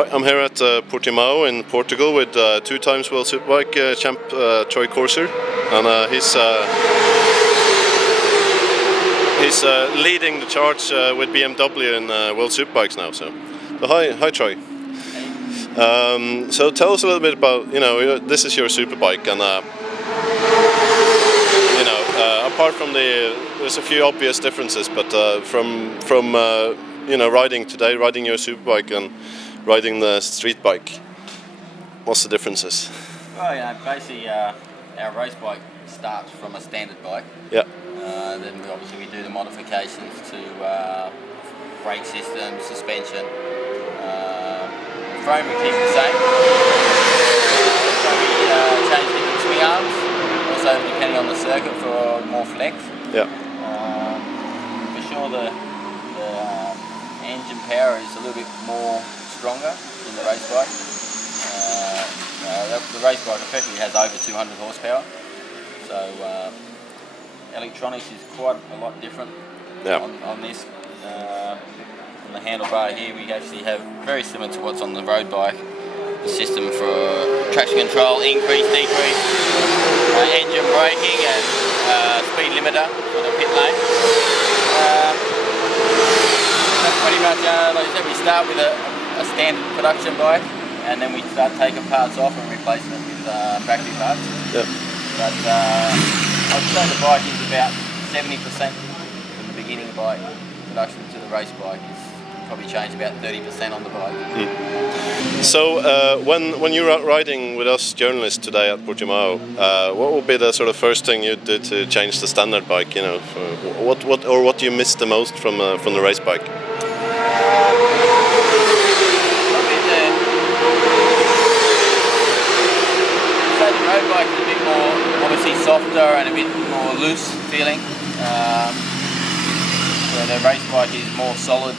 Right, I'm here at Portimao in Portugal with two-times World Superbike champ Troy Corser, and he's leading the charge with BMW in World Superbikes now. So hi Troy. So tell us a little bit about, this is your superbike, and apart from there's a few obvious differences, but from riding your superbike and riding the street bike, what's the differences? Well, basically our race bike starts from a standard bike. Yeah. Then we do the modifications to brake system, suspension. Frame we keep the same. So we change different swing arms, also depending on the circuit for more flex. Yeah. For sure the engine power is a little bit more stronger in the race bike. The race bike effectively has over 200 horsepower, so electronics is quite a lot different on this. On the handlebar here we actually have very similar to what's on the road bike, the system for traction control, increase, decrease, engine braking and speed limiter for the pit lane. That's pretty much, like I said, we start with a standard production bike, and then we start taking parts off and replacing it with factory parts. Yep. But I'd say the bike is about 70% from the beginning bike production to the race bike. It's probably changed about 30% on the bike. So when you're out riding with us journalists today at Portimao, what would be the sort of first thing you did to change the standard bike? What do you miss the most from the race bike? The road bike is a bit more, obviously, softer and a bit more loose feeling. Where the race bike is more solid.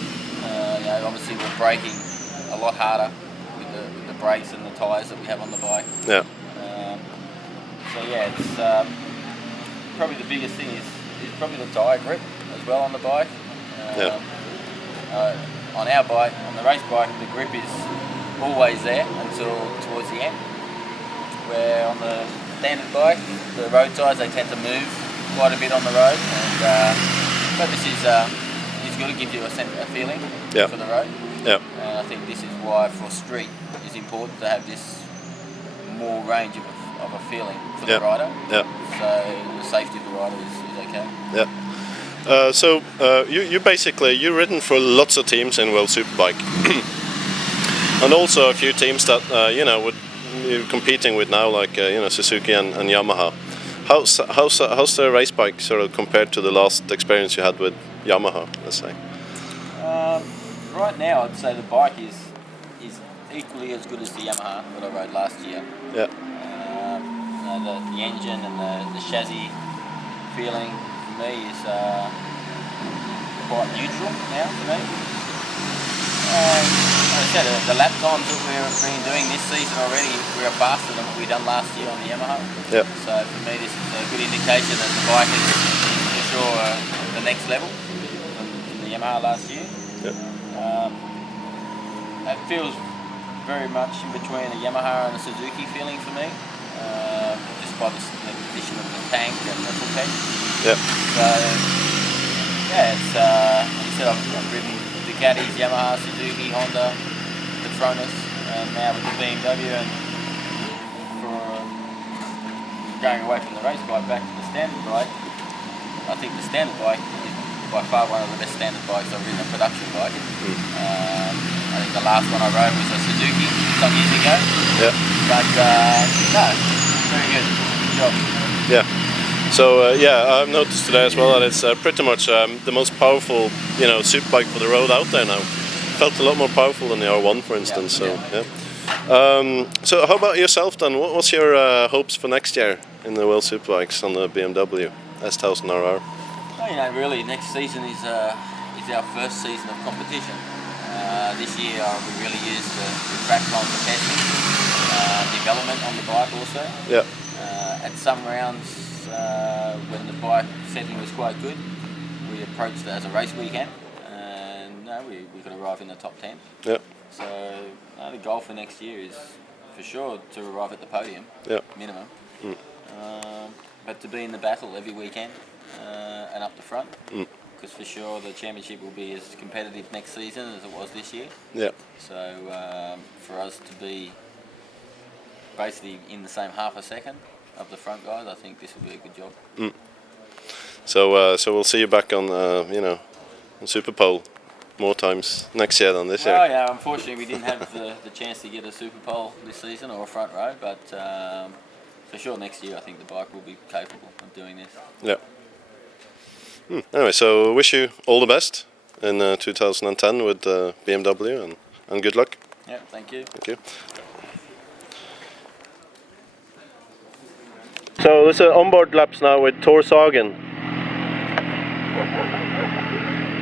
Obviously we're braking a lot harder with the brakes and the tyres that we have on the bike. Yeah. It's probably the biggest thing is probably the tyre grip as well on the bike. On our bike, on the race bike, the grip is always there until towards the end. Where on the standard bike, the road tyres, they tend to move quite a bit on the road, and but this is it's going to give you a feeling for the road. Yeah. And I think this is why for street it's important to have this more range of a feeling for the rider. Yeah. So the safety of the rider is okay. Yeah. So you've ridden for lots of teams in World Superbike, and also a few teams that you're competing with now, like Suzuki and Yamaha. How's the race bike sort of compared to the last experience you had with Yamaha, let's say? Right now, I'd say the bike is equally as good as the Yamaha that I rode last year. Yeah. The engine and the chassis feeling for me is quite neutral now for me. Like I said, the lap times that we've been doing this season already, we are faster than what we done last year on the Yamaha. Yeah. So for me, this is a good indication that the bike is for sure the next level from the Yamaha last year. Yeah. It feels very much in between a Yamaha and a Suzuki feeling for me, just by the position of the tank and the full tank. Yeah. So it's like I said, I've ridden Ducatis, Yamaha, Suzuki, Honda, Petronas, and now with the BMW, and for going away from the race bike back to the standard bike, I think the standard bike is by far one of the best standard bikes I've ridden, a production bike. I think the last one I rode was a Suzuki some years ago. Yeah. But no, very good. Good job. Yeah. So I've noticed today as well that it's pretty much the most powerful, superbike for the road out there now. Felt a lot more powerful than the R1, for instance. So how about yourself then? What's your hopes for next year in the World Superbikes on the BMW S1000RR? Well, really, next season is our first season of competition. This year we really used the track time for testing, development on the bike also. Yeah. At some rounds, when the bike setting was quite good, we approached it as a race weekend, and we could arrive in the top 10. Yeah. So the goal for next year is for sure to arrive at the podium, minimum. But to be in the battle every weekend and up the front, because for sure the championship will be as competitive next season as it was this year. Yeah. So for us to be basically in the same half a second of the front guys, I think this will be a good job. So we'll see you back on on Super Pole more times next year than this year. Well, yeah, unfortunately we didn't have the chance to get a Super Pole this season or a front row, but for sure next year I think the bike will be capable of doing this. Yeah. Anyway, so wish you all the best in 2010 with BMW and good luck. Yeah, thank you. Thank you. So this is onboard laps now with Tor Sagen.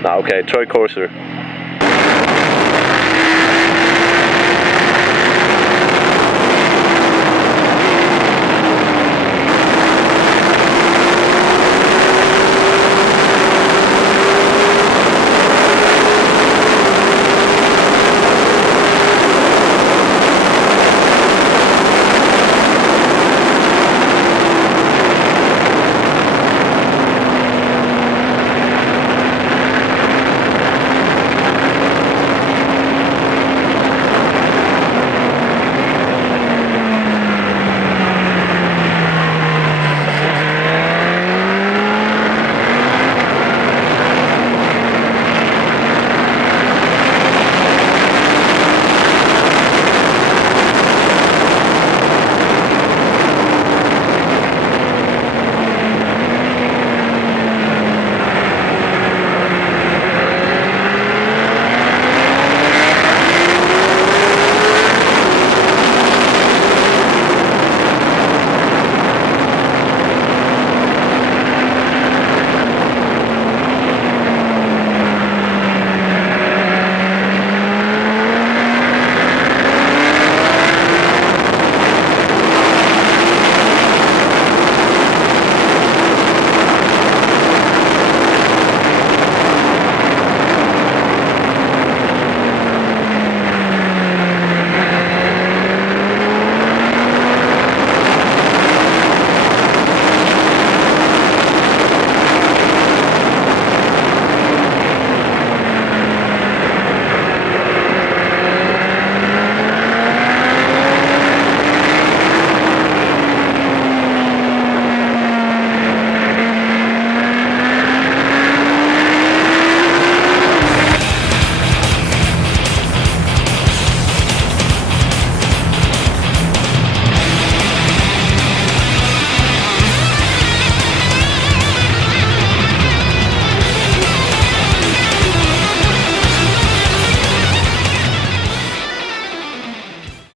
Okay, Troy Corser.